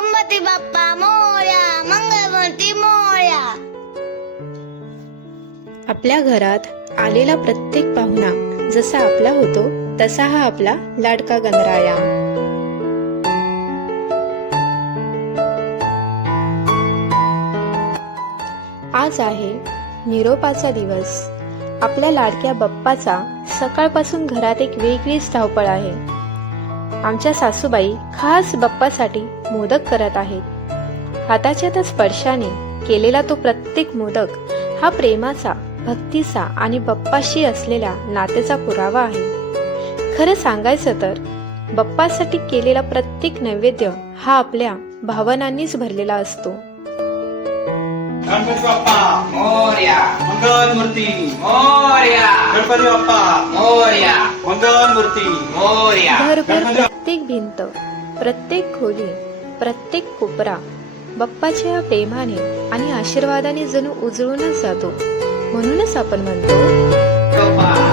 गणपती बाप्पा मोरया, मंगलमूर्ती मोरया. आपल्या घरात आलेला प्रत्येक पाहुणा जसा आपला होतो तसा हा आपला लाडका गणराया. आज आहे निरोपाचा दिवस. आपल्या लाडक्या बाप्पाचा सकाळपासून घरात एक वेगळीच धावपळ आहे. आमच्या सासूबाई खास बाप्पासाठी मोदक करत आहेत. हाताच्या त्या स्पर्शाने केलेला तो प्रत्येक मोदक हा प्रेमाचा, भक्तीचा आणि बाप्पाशी असलेल्या नात्याचा पुरावा आहे. खरं सांगायचं तर बाप्पासाठी केलेला प्रत्येक नैवेद्य हा आपल्या भावनांनीच भरलेला असतो. गणपती बाप्पा मोरया, मंगलमूर्ती मोरया, गणपती बाप्पा मोरया, मंगलमूर्ती मोरया. घरभर प्रत्येक भिंत, प्रत्येक खोली, प्रत्येक कोपरा बाप्पाच्या या प्रेमाने आणि आशीर्वादाने जणू उजळूनच जातो. म्हणूनच आपण म्हणतो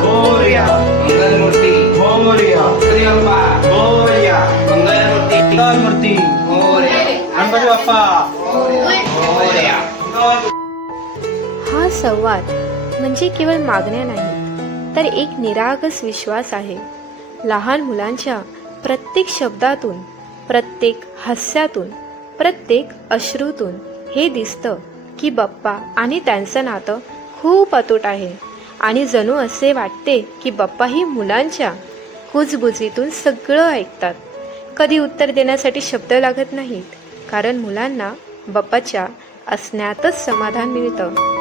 मोरया, मंगलमूर्ती मोरया, गणपती बाप्पा, मोरया, मंगलमूर्ती मंगलमूर्ती मोरया, गणपती बाप्पा मोरया. हा संवाद म्हणजे केवळ मागण्या नाही, तर एक निरागस विश्वास आहे. लहान मुलांच्या प्रत्येक शब्दातून, प्रत्येक हास्यातून, प्रत्येक अश्रूतून हे दिसतं की बाप्पा आणि त्यांचं नातं खूप अतूट आहे. आणि जणू असे वाटते की बाप्पा ही मुलांच्या कुजबुजीतून सगळं ऐकतात. कधी उत्तर देण्यासाठी शब्द लागत नाहीत, कारण मुलांना बाप्पाच्या असण्यातच समाधान मिळतं. मोरया.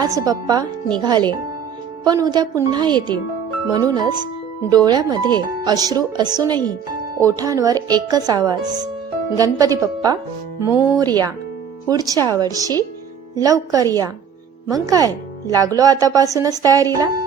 आज बाप्पा निघाले, पण उद्या पुन्हा येतील. म्हणूनच डोळ्यामध्ये अश्रू असूनही ओठांवर एकच आवाज, गणपती बाप्पा मोरया. पुढच्या वर्षी लवकर या. मग काय, लागलो आतापासूनच तयारीला.